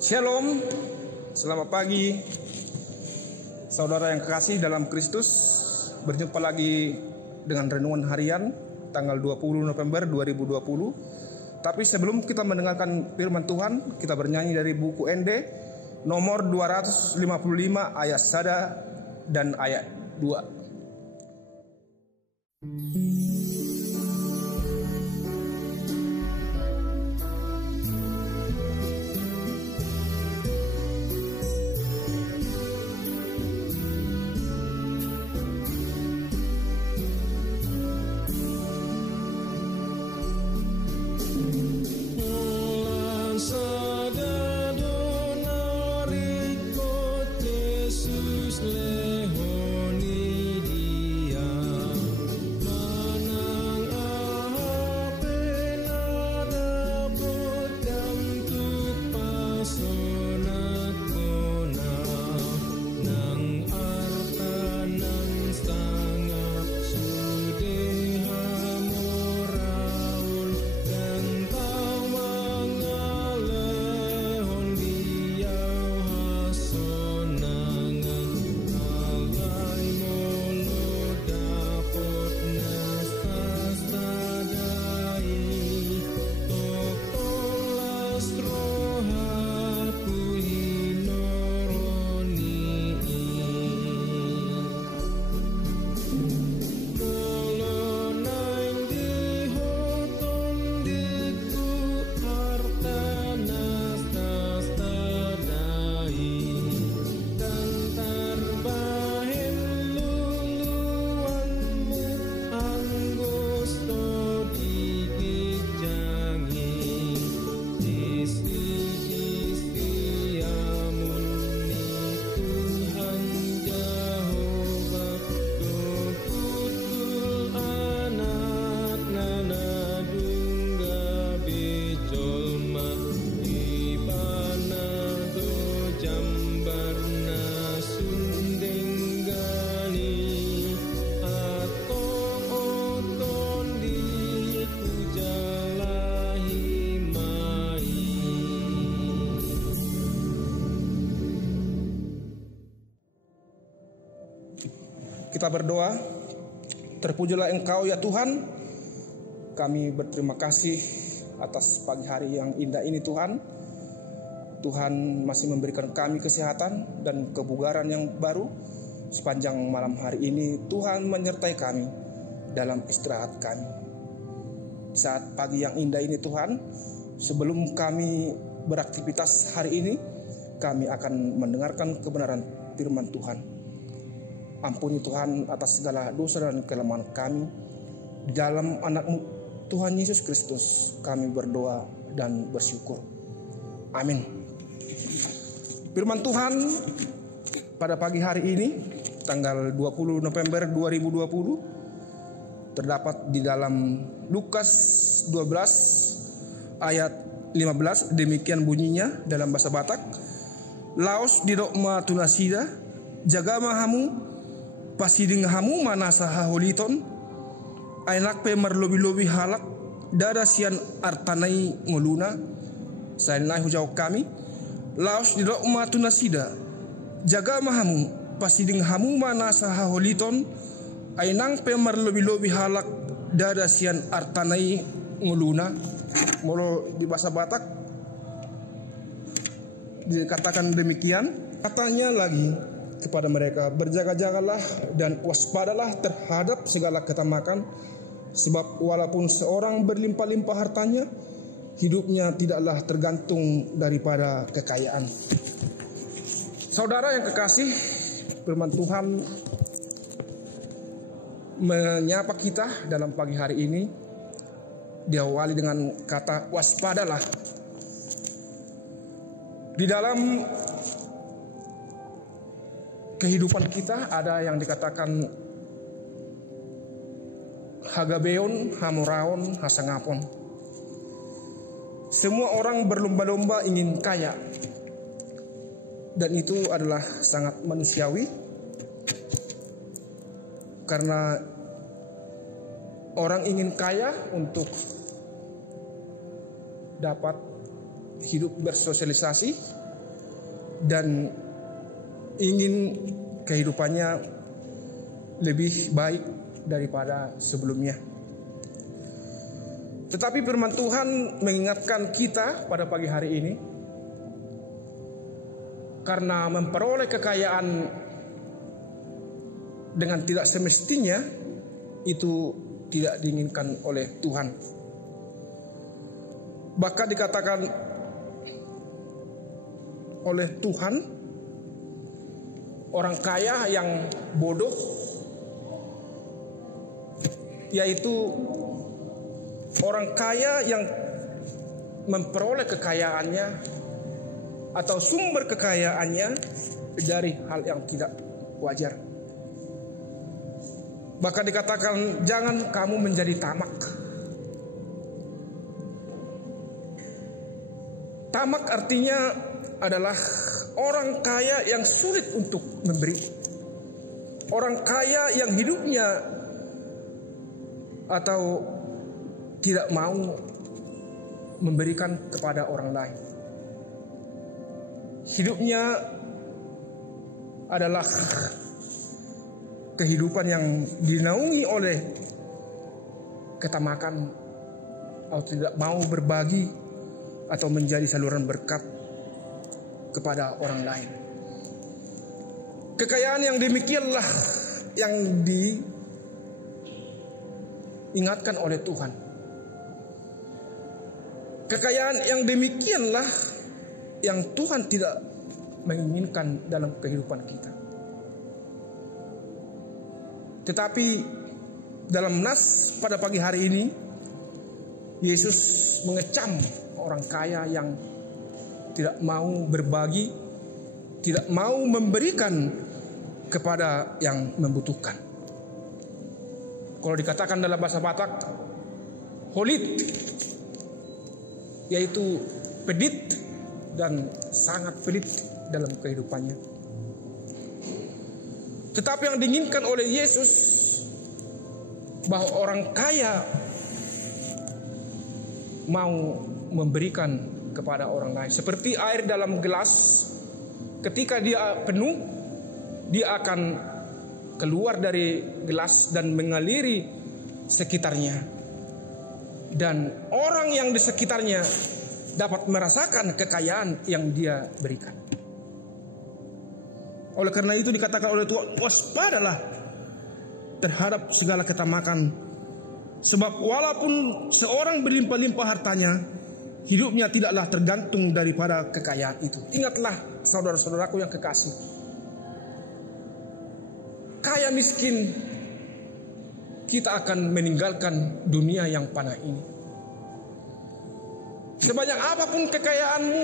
Shalom, selamat pagi saudara yang kekasih dalam Kristus. Berjumpa lagi dengan renungan harian tanggal 20 November 2020. Tapi sebelum kita mendengarkan firman Tuhan, kita bernyanyi dari buku ND nomor 255 ayat 1 dan ayat 2. Kita berdoa. Terpujilah Engkau ya Tuhan. Kami berterima kasih atas pagi hari yang indah ini Tuhan. Tuhan masih memberikan kami kesehatan dan kebugaran yang baru. Sepanjang malam hari ini Tuhan menyertai kami dalam istirahat kami. Saat pagi yang indah ini Tuhan, sebelum kami beraktivitas hari ini, kami akan mendengarkan kebenaran firman Tuhan. Ampuni Tuhan atas segala dosa dan kelemahan kami. Di dalam anak-Mu Tuhan Yesus Kristus kami berdoa dan bersyukur. Amin. Firman Tuhan pada pagi hari ini tanggal 20 November 2020 terdapat di dalam Lukas 12 ayat 15. Demikian bunyinya dalam bahasa Batak. Laos di dokma tunasida jaga mahamu pasiding hamu manasa haholiton ainak pe merlobi-lobi halak dada sian artanai ngoluna sainai hujau kami laos di dokma tunasida jaga mahamu pasiding hamu manasa haholiton ainang pe merlobi-lobi halak dada sian artanai ngoluna. Molo di bahasa Batak dikatakan demikian, katanya lagi kepada mereka, berjaga-jagalah dan waspadalah terhadap segala ketamakan, sebab walaupun seorang berlimpah-limpah hartanya, hidupnya tidaklah tergantung daripada kekayaan. Saudara yang kekasih, firman Tuhan menyapa kita dalam pagi hari ini diawali dengan kata waspadalah. Di dalam kehidupan kita ada yang dikatakan hagabeon, hamuraon, hasangapon. Semua orang berlomba-lomba ingin kaya. Dan itu adalah sangat manusiawi. Karena orang ingin kaya untuk dapat hidup bersosialisasi, dan ingin kehidupannya lebih baik daripada sebelumnya. Tetapi firman Tuhan mengingatkan kita pada pagi hari ini, karena memperoleh kekayaan dengan tidak semestinya itu tidak diinginkan oleh Tuhan. Bahkan dikatakan oleh Tuhan, orang kaya yang bodoh, yaitu orang kaya yang memperoleh kekayaannya atau sumber kekayaannya dari hal yang tidak wajar. Bahkan dikatakan jangan kamu menjadi tamak. Tamak artinya adalah orang kaya yang sulit untuk memberi. Orang kaya yang hidupnya atau tidak mau memberikan kepada orang lain. Hidupnya adalah kehidupan yang dinaungi oleh ketamakan atau tidak mau berbagi atau menjadi saluran berkat kepada orang lain. Kekayaan yang demikianlah yang diingatkan oleh Tuhan. Kekayaan yang demikianlah yang Tuhan tidak menginginkan dalam kehidupan kita. Tetapi dalam nas pada pagi hari ini, Yesus mengecam orang kaya yang tidak mau berbagi, tidak mau memberikan kepada yang membutuhkan. Kalau dikatakan dalam bahasa Batak, holit, yaitu pedit dan sangat pelit dalam kehidupannya. Tetapi yang diinginkan oleh Yesus bahwa orang kaya mau memberikan kepada orang lain. Seperti air dalam gelas, ketika dia penuh, dia akan keluar dari gelas dan mengaliri sekitarnya. Dan orang yang di sekitarnya dapat merasakan kekayaan yang dia berikan. Oleh karena itu dikatakan oleh Tuhan, waspadalah terhadap segala ketamakan. Sebab walaupun seorang berlimpah-limpah hartanya, hidupnya tidaklah tergantung daripada kekayaan itu. Ingatlah saudara-saudaraku yang kekasih, kaya miskin, kita akan meninggalkan dunia yang panah ini. Sebanyak apapun kekayaanmu,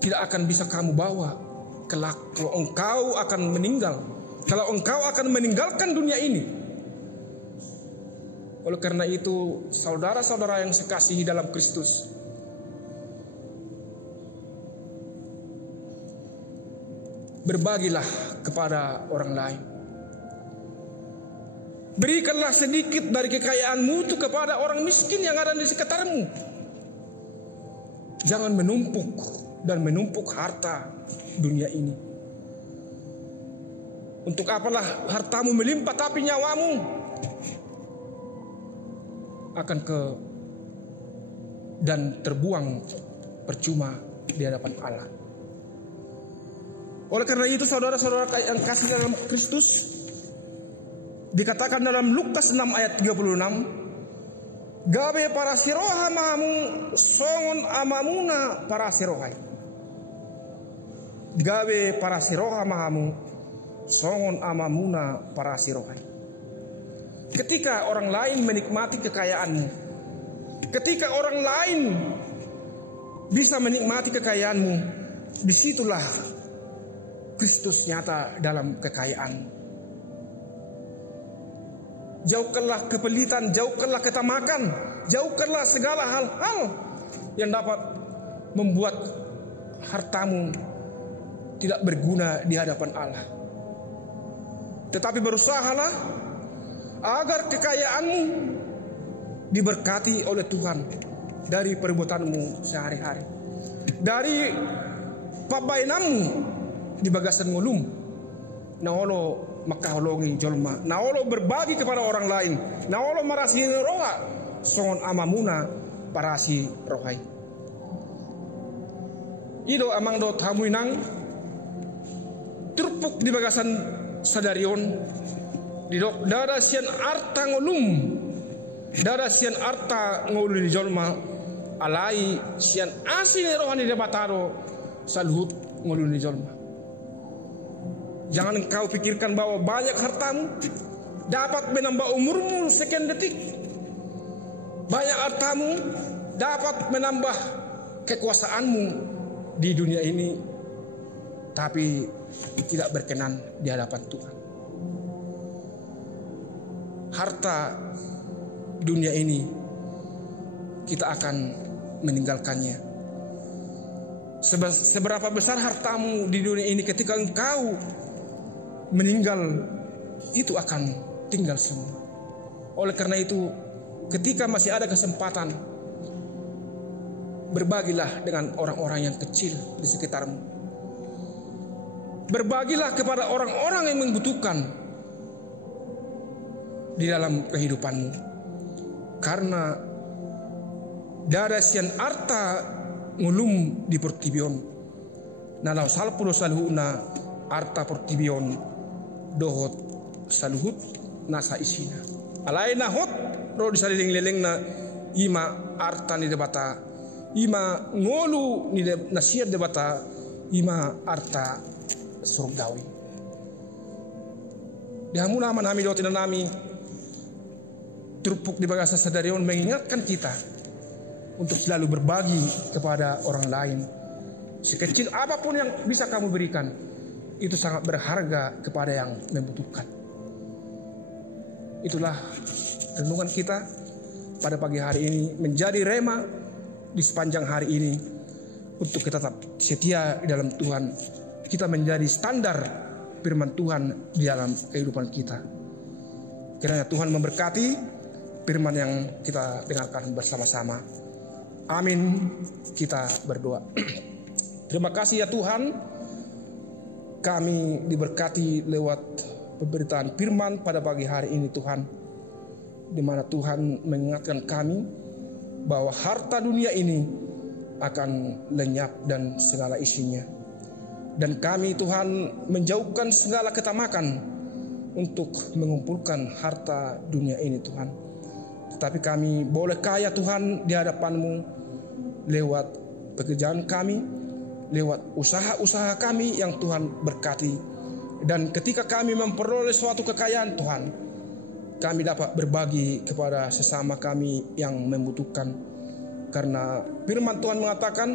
tidak akan bisa kamu bawa kelak kalau engkau akan meninggal. Kalau engkau akan meninggalkan dunia ini. Oleh karena itu, saudara-saudara yang sekasihi dalam Kristus, berbagilah kepada orang lain. Berikanlah sedikit dari kekayaanmu itu kepada orang miskin yang ada di sekitarmu. Jangan menumpuk harta dunia ini. Untuk apalah hartamu melimpah tapi nyawamu akan dan terbuang percuma di hadapan Allah. Oleh karena itu saudara-saudara yang kasih dalam Kristus, dikatakan dalam Lukas 6 ayat 36, gabe para siroha mahamu songon amamuna para sirohai. Gabe para siroha mahamu songon amamuna para sirohai. Ketika orang lain menikmati kekayaanmu, ketika orang lain bisa menikmati kekayaanmu, disitulah Kristus nyata dalam kekayaan. Jauhkanlah kepelitan, jauhkanlah ketamakan, jauhkanlah segala hal-hal yang dapat membuat hartamu tidak berguna di hadapan Allah. Tetapi berusahalah agar kekayaanmu diberkati oleh Tuhan dari perbuatanmu sehari-hari. dari pabainamu di bagasan ngulum, naolo makaholongi jolma, naolo berbagi kepada orang lain, naolo marasi roha songon amamuna parasi rohai. Ido amang do tamuinang turpuk di bagasan sadarion di dok dara sian arta ngolum, dara sian arta ngolul di jolma alai sian asin rohani di bataro saluhut ngolul di jolma. Jangan engkau pikirkan bahwa banyak hartamu dapat menambah umurmu sekian detik. Banyak hartamu dapat menambah kekuasaanmu di dunia ini, tapi tidak berkenan di hadapan Tuhan. Harta dunia ini kita akan meninggalkannya. Seberapa besar hartamu di dunia ini, ketika engkau meninggal itu akan tinggal semua. Oleh karena itu, ketika masih ada kesempatan, berbagilah dengan orang-orang yang kecil di sekitarmu. Berbagilah kepada orang-orang yang membutuhkan di dalam kehidupanmu. Karena dara sian arta ngulum di portibion, nalau salpulo saluhuna arta portibion dohot saluhut nasa isina. Alai nahot ro disaliling-liling na ima arta ni debata, ima ngolu ni nasiat debata, ima arta surgawi. Dihamuna manami do tinanami turpuk di bagasa sadarion mengingatkan kita untuk selalu berbagi kepada orang lain. Sekecil apapun yang bisa kamu berikan, itu sangat berharga kepada yang membutuhkan. Itulah renungan kita pada pagi hari ini, menjadi rema di sepanjang hari ini untuk kita tetap setia di dalam Tuhan. Kita menjadi standar firman Tuhan di dalam kehidupan kita. Kiranya Tuhan memberkati firman yang kita dengarkan bersama-sama. Amin. Kita berdoa. Terima kasih ya Tuhan, kami diberkati lewat pemberitaan firman pada pagi hari ini Tuhan, di mana Tuhan mengingatkan kami bahwa harta dunia ini akan lenyap dan segala isinya. Dan kami Tuhan menjauhkan segala ketamakan untuk mengumpulkan harta dunia ini Tuhan. Tetapi kami boleh kaya Tuhan di hadapan-Mu lewat pekerjaan kami, lewat usaha-usaha kami yang Tuhan berkati. Dan ketika kami memperoleh suatu kekayaan Tuhan, kami dapat berbagi kepada sesama kami yang membutuhkan. Karena firman Tuhan mengatakan,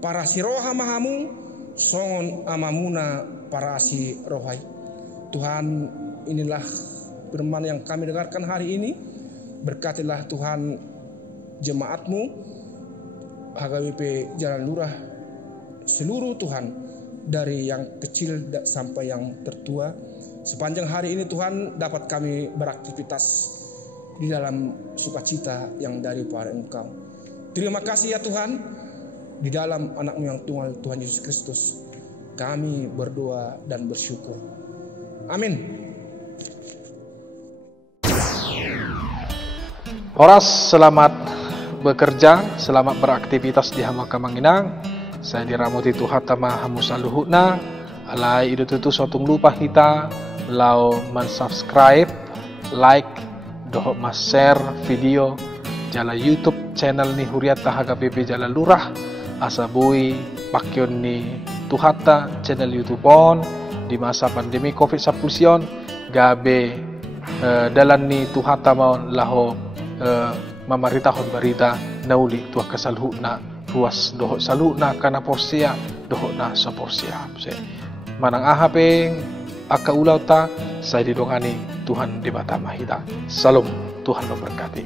para si roha mahamu songon amamuna para si rohai. Tuhan, inilah firman yang kami dengarkan hari ini. Berkatilah Tuhan jemaat-Mu HKBP Jalan Lurah seluruh Tuhan, dari yang kecil sampai yang tertua. Sepanjang hari ini Tuhan, dapat kami beraktivitas di dalam sukacita yang daripada Engkau. Terima kasih ya Tuhan, di dalam anak-Mu yang tunggal Tuhan Yesus Kristus kami berdoa dan bersyukur. Amin. Horas, selamat bekerja, selamat beraktivitas di Hamaka Manginang. Saya diramuti Tuhan tama hamusa luhutna. Alai idu tutu sotung lupa kita lau subscribe, like, dohok mas share video jala YouTube channel ni Huriata HKBP Jalan Lurah. Asabui pakyon ni Tuhata channel YouTube on di masa pandemi COVID-19 gabe dalan ni Tuhata mau laho mamaritahon barita nauli tuah kasalhuna ruas dohok saluna kana porsia dohok na sa porsia manang ahapeng aka ulau ta saya didongani Tuhan di bata mahita. Salam, Tuhan memberkati.